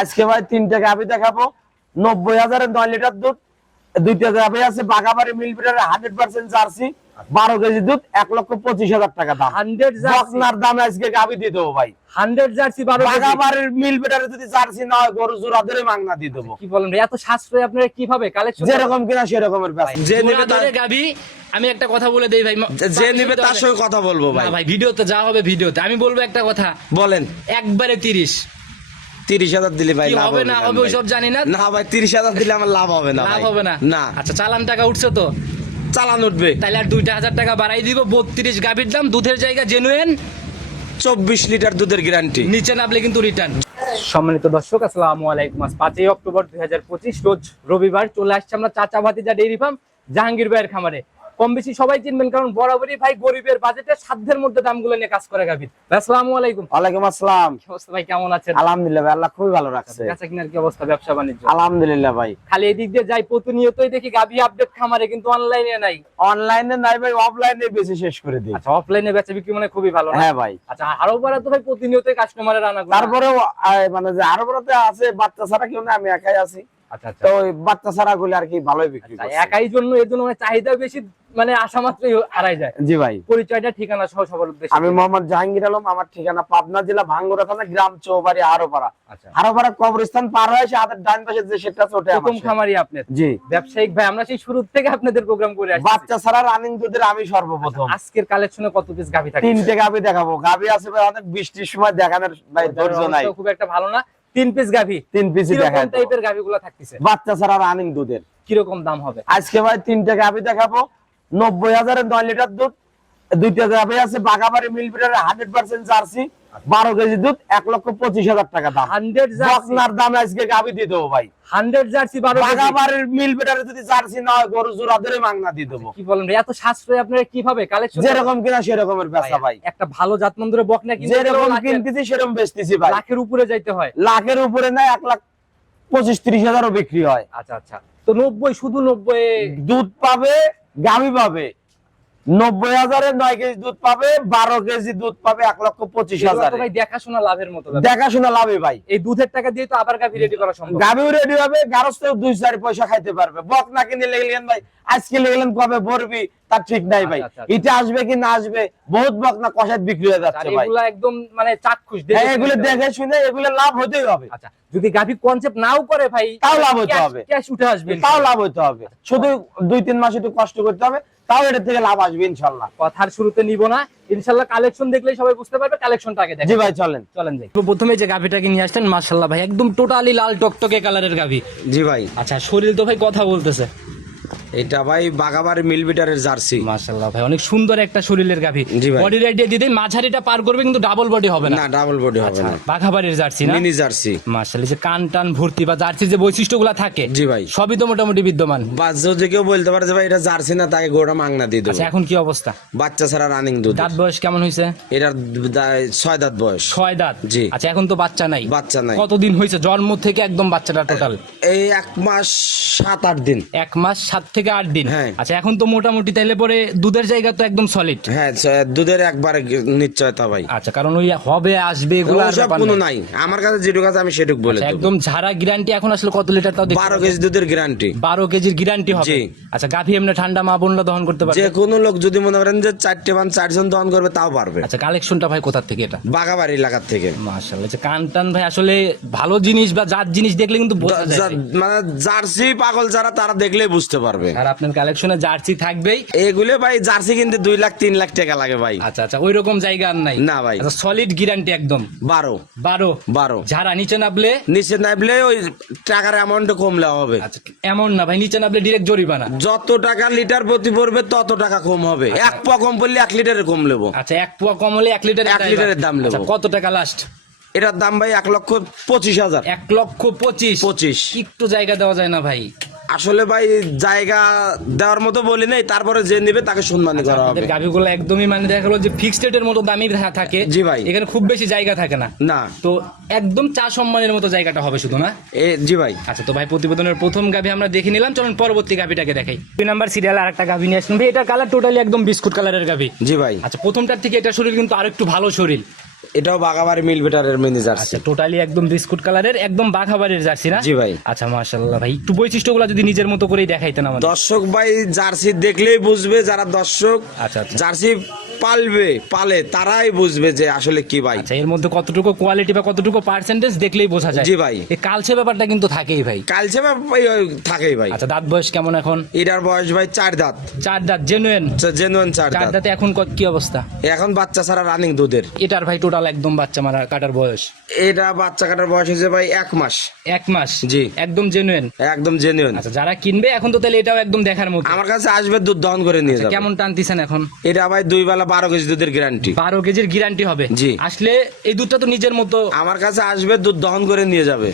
আজকে ভাই তিনটে গাভি দেখাবো। নব্বই হাজারের নয় লিটার দুধ দুইটা গাভি আছে বাগাবাড়ি মিল বিটারের হান্ড্রেড পার্সেন্ট জার্সি বারো কেজি দুধ এক লক্ষ পঁচিশ হাজার টাকা দাম। Hundred jersey. বকনার দামে আজকে গাভি দিয়ে দেবো ভাই। হান্ড্রেড জার্সি বারো কেজি। মিল বিটারে যদি জার্সি না হয় গরু জোড়া ধরে মাংনা দিয়ে দেবো। কি বলেন এত সাশ্রয় আপনারা কীভাবে কালেকশন যেরকম কিনা সেরকমের যে নেবে তার গাবি আমি একটা কথা বলে দেই ভাই যে নেবে তার সঙ্গে কথা বলব না ভাই। ভাই ভিডিওতে যা হবে ভিডিওতে। আমি বলব একটা কথা। বলেন। একবারে তিরিশ। তিরিশ হাজার দিলে ভাই লাভ হবে না হবে ওইসব জানি না। না ভাই তিরিশ হাজার দিলে আমার লাভ হবে না লাভ হবে না? না। আচ্ছা চালান টাকা উঠছে তো? চালান উঠবে। তাহলে আর দুইটা হাজার টাকা বাড়াই দিব বত্রিশ গাভীর দাম দুধের জায়গা জেনুয়েন চব্বিশ লিটার দুধের গ্যারান্টি নিচে নামলে কিন্তু রিটার্ন সম্মানিত দর্শক আসসালামু আলাইকুম। আজ পাঁচই অক্টোবর দুই হাজার পঁচিশ রোজ রবিবার চলে আসছে আমরা চাচা ভাতিজা ডেইরি ফার্ম জাহাঙ্গীর ভাইয়ের খামারে। কম বেশি সবাই চিনবেন কারণ বরাবরই ভাই গরিবের বাজেটে সাধ্যের মধ্যে দামগুলো নিয়ে কাজ করে গাভীর। ভাই, আসসালামু আলাইকুম। ওয়ালাইকুম আসসালাম। ভাই কেমন আছেন? আলহামদুলিল্লাহ ভাই আল্লাহ খুবই ভালো রাখছে। কাঁচা কিনার কি অবস্থা ব্যবসা বাণিজ্য? আলহামদুলিল্লাহ ভাই। খালি এদিক দিয়ে যাই প্রতিনিয়তই দেখি গাভী আপডেট খামারে কিন্তু অনলাইনে নাই। অনলাইনে নাই ভাই অফলাইনে বেশি শেষ করে দিই। আচ্ছা অফলাইনে বেচা বিক্রি মানে খুবই ভালো হ্যাঁ ভাই। আচ্ছা আরও পারা তো ভাই প্রতিনিয়তই কাস্টমারের আনা তারপরেও মানে যে আরও বড়তে আছে বাচ্চা ছাড়া কেউ না আমি একাই আছি। তো বাচ্চা ছাড়া গুলি আর কি ভালোই বিক্রি আচ্ছা, একাই জন্য এর জন্য মানে চাহিদা বেশি মানে আশা মাত্রই হারাই যায়। জি ভাই। পরিচয়টা ঠিকানা সহ সবার উদ্দেশ্যে আমি মোহাম্মদ জাহাঙ্গীর আলম আমার ঠিকানা পাবনা জেলা ভাঙ্গুরা থানা গ্রাম চৌবাড়ি আরোপাড়া আচ্ছা। আরোপাড়া কবরস্থান পার হয়ে এসে হাতের ডান পাশে যে সেটা ওঠে আমার খামারি আপনার। জি। ব্যবসায়িক ভাই আমরা সেই শুরু থেকে আপনাদের প্রোগ্রাম করে আসছি। বাচ্চা ছাড়া রানিং দুধের আমি সর্বপ্রথম। আজকের কালেকশনে কত পিস গাভি থাকে? তিনটে গাবি দেখাবো। গাবি আছে ভাই অনেক বৃষ্টির সময় দেখানোর ভাই ধৈর্য নাই। খুব একটা ভালো না। তিন পিস গাভি। তিন পিস দেখেন টাইপের গাভিগুলো থাকতেছে? বাচ্চা ছাড়া রানিং দুধের। কীরকম দাম হবে? আজকে ভাই তিনটে গাভি দেখাবো। নব্বই হাজারের নয় লিটার দুধ। দুইটা গাভি আছে বাগাবাড়ি মিল হান্ড্রেড পার্সেন্ট জার্সি। বারো কেজি দুধ এক লক্ষ পঁচিশ হাজার টাকা দাম। হান্ড্রেড বকনার দামে আজকে গাভি দিয়ে দেবো ভাই। হান্ড্রেড জার্সি বারো বাগাবাড়ির মিল বিটারে যদি জার্সি না হয় গরু জোড়া ধরে মাংনা দিয়ে দেবো। কি বলেন এত সাশ্রয় আপনারা কীভাবে কালেকশন যেরকম কিনা সেরকমের বেচা ভাই একটা ভালো জাতমন্দিরে বকনা কিনতে যেরকম কিনতেছি সেরকম বেচতেছি ভাই। লাখের উপরে যাইতে হয়। লাখের উপরে নাই এক লাখ পঁচিশ ত্রিশ হাজারও বিক্রি হয়। আচ্ছা আচ্ছা। তো নব্বই শুধু নব্বই দুধ পাবে গাভি পাবে। নব্বই হাজারের নয় কেজি দুধ পাবে বারো কেজি দুধ পাবে এক লক্ষ পঁচিশ হাজার। দেখাশোনা লাভের মতো দেখাশোনা লাভে ভাই। এই দুধের টাকা দিয়ে তো আবার গাভি রেডি করা সম্ভব। গাভিও রেডি হবে গারস্থেও দুই চার পয়সা খাইতে পারবে। বক না কিনে লেগেলেন ভাই আজকে লেগেলেন কবে ভরবি তার ঠিক নাই ভাই। আচ্ছা, আচ্ছা। এটা আসবে কি না আসবে বহুত বক না কষায় বিক্রি হয়ে যাচ্ছে ভাই। এগুলা একদম মানে চাক্ষুষ হ্যাঁ, এগুলো দেখে শুনে এগুলো লাভ হতেই হবে। আচ্ছা যদি গাভি কনসেপ্ট নাও করে ভাই তাও লাভ হতে হবে। cash উঠে আসবে তাও লাভ হতে হবে। শুধু দুই তিন মাস একটু কষ্ট করতে হবে। তাও এটা থেকে লাভ আসবে ইনশাল্লাহ। কথার শুরুতে নিব না। ইনশাল্লাহ কালেকশন দেখলেই সবাই বুঝতে পারবে কালেকশনটা আগে জি ভাই চলেন। চলেন যাই প্রথমে যে গাভিটাকে নিয়ে আসছেন মার্শাল্লাহ ভাই একদম টোটালি লাল টকটকে কালারের গাভি। জি ভাই। আচ্ছা শরীর তো ভাই কথা বলতেছে। এটা ভাই বাগাবাড়ি মিল বিটারের জার্সি। মার্শাল্লাহ ভাই অনেক সুন্দর একটা শরীরের গাভি। বডি রাইড দিয়ে দিতে মাঝারিটা পার করবে কিন্তু ডাবল বডি হবে না। না ডাবল বডি হবে না। বাঘাবাড়ির জার্সি না? Mini jersey. মার্শাল যে কান টান ভর্তি বা জার্সির যে বৈশিষ্ট্যগুলো থাকে জি ভাই। সবই তো মোটামুটি বিদ্যমান। বা যদি কেউ বলতে পারে যে ভাই এটা জার্সি না তাকে মাংনা দিয়ে দেবো। আচ্ছা এখন কি অবস্থা? বাচ্চা ছাড়া রানিং দুধ দাঁত বয়স কেমন হয়েছে? এটার ছয় দাঁত বয়স। ছয় দাঁত? জি। আচ্ছা এখন তো বাচ্চা নাই। বাচ্চা নাই। কতদিন হয়েছে? জন্ম থেকে একদম বাচ্চাটা টোটাল এই এক মাস সাত আট দিন। এক মাস সাত থেকে আট দিন। হ্যাঁ। আচ্ছা এখন তো মোটামুটি তাইলে পরে দুধের জায়গা তো একদম সলিড হ্যাঁ দুধের একবার নিশ্চয়তা ভাই। আচ্ছা কারণ ওই হবে আসবে এগুলো ওসব কোনো নাই। আমার কাছে যেটুকু আছে আমি সেটুকু বলে আচ্ছা, একদম ঝাড়া গ্যারান্টি এখন আসলে কত লিটার তাও বারো কেজি দুধের গ্যারান্টি বারো কেজির গ্যারান্টি হবে। আচ্ছা গাভী এমনি ঠান্ডা মা বোনরা দহন করতে পারবে? যে কোনো লোক যদি মনে করেন যে চারটে বান চারজন দহন করবে তাও পারবে। আচ্ছা কালেকশনটা ভাই কোথা থেকে এটা? বাগাবাড়ি এলাকার থেকে। মাশাআল্লাহ যে কান টান ভাই আসলে ভালো জিনিস বা জাত জিনিস দেখলে কিন্তু বোঝা যায় মানে জার্সি পাগল যারা তারা দেখলেই বুঝতে পারবে। আর আপনার কালেকশনে জার্সি থাকবেই। এগুলো ভাই জার্সি কিনতে দুই লাখ তিন লাখ টাকা লাগে ভাই। আচ্ছা আচ্ছা ওই রকম জায়গা আর নাই। না ভাই। আচ্ছা সলিড গ্যারান্টি একদম। বারো। বারো? বারো। যারা নিচে নামলে? নিচে নামলে ওই টাকার অ্যামাউন্ট কমলে হবে। আচ্ছা এমন না ভাই নিচে নামলে ডিরেক্ট জরিমানা। যত টাকা লিটার প্রতি পড়বে তত টাকা কম হবে। এক পোয়া কম পড়লে এক লিটারে কম নেব। আচ্ছা এক পোয়া কম হলে এক লিটার এক লিটারের দাম নেব। কত টাকা লাস্ট এটার দাম ভাই এক লক্ষ পঁচিশ হাজার। এক লক্ষ পঁচিশ। পঁচিশ। একটু জায়গা দেওয়া যায় না ভাই। আসলে ভাই জায়গা দেওয়ার মতো বলি নাই তারপরে যে নিবে তাকে সম্মানী করা হবে। আপনাদের গাভিগুলো একদমই মানে দেখা গেলো যে ফিক্সড রেটের মতো দামই থা- থাকে জি ভাই। এখানে খুব বেশি জায়গা থাকে না। না। তো একদম চা সম্মানের মতো জায়গাটা হবে শুধু না? এ জি ভাই। আচ্ছা তো ভাই প্রতিবেদনের প্রথম গাভি আমরা দেখে নিলাম চলুন পরবর্তী গাভিটাকে দেখাই। দুই নাম্বার সিরিয়াল আর একটা গাভি নিয়ে আসলাম। ভাই এটার কালার টোটালি একদম বিস্কুট কালারের গাভি। জি ভাই। আচ্ছা প্রথমটার থেকে এটা শরীর কিন্তু আরও একটু ভালো শরীর। এটাও বাঘাবাড়ি মিল বেটারের মিনি জার্সি আচ্ছা টোটালি একদম বিস্কুট কালারের একদম বাঘাবাড়ির জার্সি না জি ভাই। আচ্ছা মাশাআল্লাহ ভাই একটু বৈশিষ্ট্যগুলো যদি নিজের মতো করেই দেখাইতেন আমাদের দর্শক ভাই জার্সি দেখলেই বুঝবে যারা দর্শক আচ্ছা, আচ্ছা। জার্সি পালবে পালে তারাই বুঝবে যে আসলে কি ভাই। আচ্ছা এর মধ্যে কতটুকু কোয়ালিটি বা কতটুকু পার্সেন্টেজ দেখলেই বোঝা যায়। জি ভাই। এই কালচে ব্যাপারটা কিন্তু থাকেই ভাই। কালছে ওই থাকেই ভাই। আচ্ছা দাঁত বয়স কেমন এখন? এটার বয়স ভাই চার দাঁত। চার দাঁত জেনুয়েন জেনুয়ান চার চার দাঁত। দাঁতে এখন ক- কি অবস্থা? এখন বাচ্চা ছাড়া রানিং দুধের। এটার ভাই টোটাল একদম বাচ্চা মারা কাটার বয়স। এটা বাচ্চা কাটার বয়স হয়েছে ভাই এক মাস। এক মাস? জি। একদম জেনুয়েন একদম জেনুয়ান আচ্ছা যারা কিনবে এখন তো তাহলে এটাও একদম দেখার মতো। আমার কাছে আসবে দুধ দহন করে নিয়ে আচ্ছা, যাবে। কেমন টানতিছেন এখন? এটা ভাই দুই বেলা বারো কেজি দুধের গ্যারান্টি বারো কেজির গ্যারান্টি হবে। জি। আসলে এই দুধটা তো নিজের মতো আমার কাছে আসবে দুধ দহন করে নিয়ে যাবে।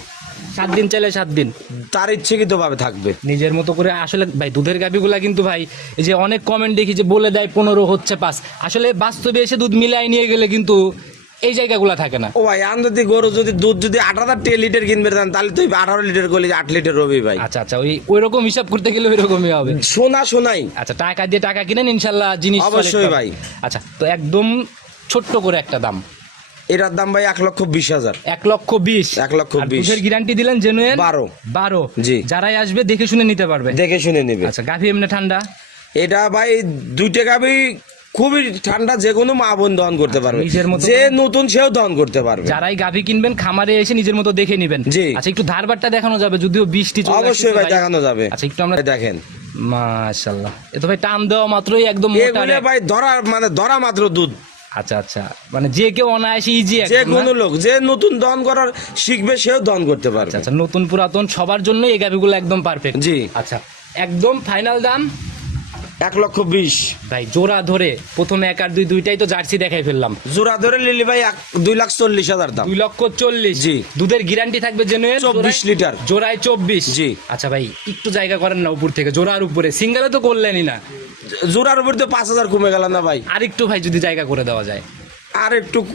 সাত দিন চাইলে সাত দিন। তার ইচ্ছেকৃত ভাবে থাকবে। নিজের মতো করে আসলে ভাই দুধের গাভিগুলা কিন্তু ভাই এই যে অনেক কমেন্ট দেখি যে বলে দেয় পনেরো হচ্ছে পাঁচ। আসলে বাস্তবে এসে দুধ মিলাই নিয়ে গেলে কিন্তু এই জায়গাগুলা থাকে না। ও ভাই আন যদি গরু যদি দুধ যদি আট হাজার লিটার কিনবে তাহলে তুই আঠারো লিটার করলে আট লিটার রবি ভাই। আচ্ছা আচ্ছা ওই ওই রকম হিসাব করতে গেলে ওই রকমই হবে। সোনা সোনাই। আচ্ছা টাকা দিয়ে টাকা কিনেন ইনশাল্লাহ জিনিস অবশ্যই ভাই। আচ্ছা তো একদম ছোট্ট করে একটা দাম। এটার দাম ভাই এক লক্ষ বিশ হাজার। এক লক্ষ বিশ। এক লক্ষ বিশ। গ্যারান্টি দিলেন জেনুয়েন বারো। বারো। জি। যারাই আসবে দেখে শুনে নিতে পারবে। দেখে শুনে নিবে। আচ্ছা গাভি এমনি ঠান্ডা? এটা ভাই দুইটা গাবি খুবই ঠান্ডা যে কোনো মা বোন দহন করতে পারবে। নিজের মতো যে নতুন সেও দহন করতে পারবে। যারাই গাভি কিনবেন খামারে এসে নিজের মতো দেখে নিবেন। জি। আচ্ছা একটু ধারবারটা দেখানো যাবে যদিও বৃষ্টি অবশ্যই ভাই দেখানো যাবে। আচ্ছা একটু আমরা দেখেন। মাশাআল্লাহ। এ তো ভাই টান দেওয়া মাত্রই একদম মোটা ভাই ধরা মানে ধরা মাত্র দুধ। আচ্ছা আচ্ছা। মানে যে কেউ অনায়াসে ইজি যে কোনো লোক যে নতুন দহন করার শিখবে সেও দহন করতে পারবে। আচ্ছা আচ্ছা নতুন পুরাতন সবার জন্য এই গাভিগুলো একদম পারফেক্ট জি। আচ্ছা একদম ফাইনাল দাম এক লক্ষ বিশ। ভাই জোড়া ধরে প্রথমে এক আর দুই দুইটাই তো জার্সি দেখাই ফেললাম। জোড়া ধরে লিলি ভাই এক দুই লাখ চল্লিশ হাজার দাম। দুই লক্ষ চল্লিশ। জি। দুধের গ্যারান্টি থাকবে জেনুয়েন 24 লিটার। জোড়ায় চব্বিশ। জি। আচ্ছা ভাই একটু জায়গা করেন না উপর থেকে জোড়ার উপরে। সিঙ্গেলে তো করলেনই না। জোড়ার উপর তো পাঁচ হাজার কমে গেল না ভাই। আর একটু ভাই যদি জায়গা করে দেওয়া যায়। আর একটু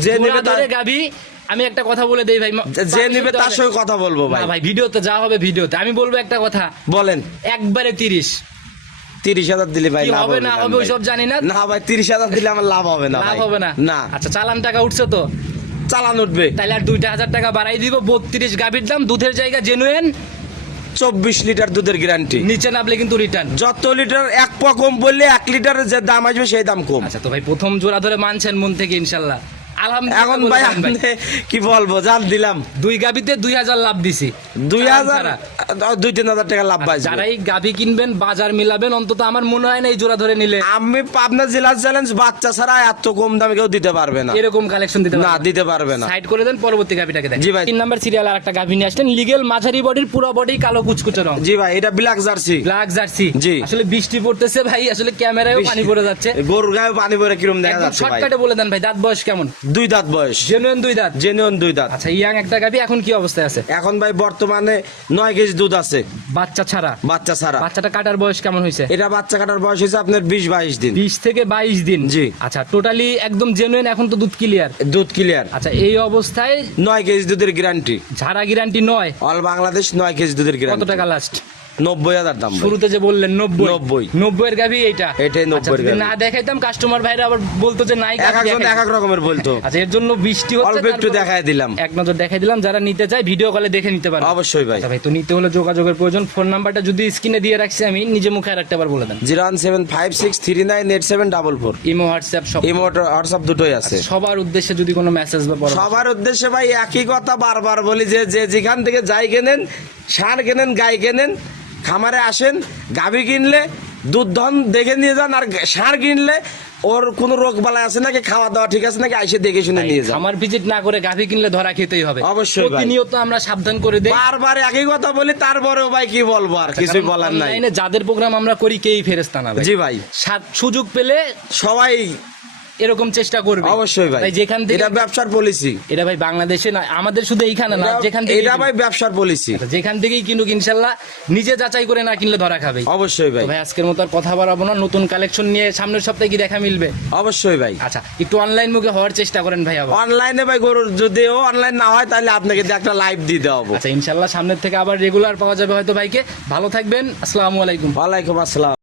যে নেবে তার গাভি আমি একটা কথা বলে দেই ভাই যে নেবে তার সঙ্গে কথা বলব ভাই। ভাই ভিডিওতে যা হবে ভিডিওতে। আমি বলব একটা কথা। বলেন। একবারে তিরিশ। তিরিশ হাজার দিলে ভাই লাভ হবে না হবে? ওইসব জানি না? না ভাই তিরিশ হাজার দিলে আমার লাভ হবে না লাভ হবে না? না। আচ্ছা চালান টাকা উঠছে তো? চালান উঠবে। তাহলে আর দুইটা হাজার টাকা বাড়াই দিব বত্রিশ গাভীর দাম দুধের জায়গা জেনুয়েন চব্বিশ লিটার দুধের গ্যারান্টি নিচে নামলে কিন্তু রিটার্ন যত লিটার এক পা কম বললে এক লিটারের যে দাম আসবে সেই দাম কম। আচ্ছা তো ভাই প্রথম জোড়া ধরে মানছেন মন থেকে ইনশাল্লাহ। আলহামদুলিল্লাহ এখন ভাই আপনি কি বলব জান দিলাম। দুই গাবিতে দুই হাজার লাভ দিছি। দুই হাজার। দুই তিন হাজার টাকা লাভ পাইছে। যারাই গাবি কিনবেন বাজার মিলাবেন অন্তত আমার মনে হয় না এই জোড়া ধরে নিলে। আমি পাবনা জেলার চ্যালেঞ্জ বাচ্চা ছাড়া এত কম দামে কেউ দিতে পারবে না। এরকম কালেকশন দিতে না দিতে পারবে না। সাইড করে দেন পরবর্তী গাভিটাকে দেন জি ভাই। তিন নাম্বার সিরিয়াল আর একটা গাভি নিয়ে আসলেন। লিগেল মাঝারি বডির পুরো বডি কালো কুচকুচে রং। জি ভাই এটা ব্ল্যাক জার্সি ব্ল্যাক জার্সি জি। আসলে বৃষ্টি পড়তেছে ভাই আসলে ক্যামেরায় পানি পড়ে যাচ্ছে। গরুর গায়ে পানি পরে কিরম দেখা যাচ্ছে ভাই। শর্টকাটে বলে দেন ভাই দাঁত বয়স কেমন? দুই দাঁত বয়স। জেনুইন দুই দাঁত। জেনুয়ন দুই দাঁত। আচ্ছা ইয়াং একটা গাভি এখন কি অবস্থায় আছে? এখন ভাই বর্তমানে নয় কেজি দুধ আছে। বাচ্চা ছাড়া? বাচ্চা ছাড়া। বাচ্চাটা কাটার বয়স কেমন হয়েছে? এটা বাচ্চা কাটার বয়স হয়েছে আপনার বিশ বাইশ দিন। বিশ থেকে বাইশ দিন? জি। আচ্ছা টোটালি একদম জেনুইন এখন তো দুধ ক্লিয়ার দুধ ক্লিয়ার আচ্ছা এই অবস্থায় নয় কেজি দুধের গ্যারান্টি ঝাড়া গ্যারান্টি নয় অল বাংলাদেশ নয় কেজি দুধের কত টাকা লাস্ট নব্বই হাজার দাম শুরুতে যে বললেন নব্বই। নব্বই। নব্বই এর গাভি এইটা? এটাই আচ্ছা, 90 এর যদি না দেখাইতাম কাস্টমার ভাইরা আবার বলতো যে নাই এক একজন এক এক রকমের বলতো। আচ্ছা এর জন্য বৃষ্টি হচ্ছে অল্প একটু দেখায় দিলাম। এক নজর দেখাই দিলাম যারা নিতে চায় ভিডিও কলে দেখে নিতে পারে। অবশ্যই ভাই। আচ্ছা ভাই তো নিতে হলে যোগাযোগের প্রয়োজন। ফোন নাম্বারটা যদি স্ক্রিনে দিয়ে রাখছি আমি নিজে মুখে আর একটা বার বলে দেন। Zero one seven five six three nine eight seven double four. Imo WhatsApp সব। মোটর হোয়াটসঅ্যাপ দুটোই আছে। সবার উদ্দেশ্যে যদি কোনো মেসেজ বা সবার উদ্দেশ্যে ভাই একই কথা বারবার বলি যে যে যেখান থেকে যাই কেনেন সার কেনেন গাই কেনেন খামারে আসেন গাভি কিনলে দুধ ধন দেখে নিয়ে যান আর সার কিনলে ওর কোনো রোগ বালাই আছে নাকি খাওয়া দাওয়া ঠিক আছে নাকি আইসে দেখে শুনে নিয়ে যান। আমার ভিজিট না করে গাভি কিনলে ধরা খেতেই হবে। অবশ্যই। প্রতিনিয়ত আমরা সাবধান করে দেই। বারবার একই কথা বলি তারপরেও ভাই কি বলব আর কিছু বলার নাই। যাদের প্রোগ্রাম আমরা করি কেই ফেরেস্তা না জি ভাই। সুযোগ পেলে সবাই এরকম চেষ্টা করবে। অবশ্যই ভাই। যেখান থেকে এটা ব্যবসার পলিসি এটা ভাই বাংলাদেশে না আমাদের শুধু এইখানে না যেখান থেকে এটা ভাই ব্যবসার পলিসি যেখান থেকেই কিনুক ইনশাল্লাহ নিজে যাচাই করে না কিনলে ধরা খাবে। অবশ্যই ভাই। ভাই আজকের মতো আর কথা বাড়াবো না নতুন কালেকশন নিয়ে সামনের সপ্তাহে কি দেখা মিলবে? অবশ্যই ভাই। আচ্ছা একটু অনলাইন মুখে হওয়ার চেষ্টা করেন ভাই আবার। অনলাইনে ভাই গরুর যদিও অনলাইন না হয় তাহলে আপনাকে একটা লাইভ দিয়ে দেওয়া হব আচ্ছা ইনশাল্লাহ সামনের থেকে আবার রেগুলার পাওয়া যাবে হয়তো ভাইকে। ভালো থাকবেন আসসালামু আলাইকুম। ওয়ালাইকুম আসসালাম।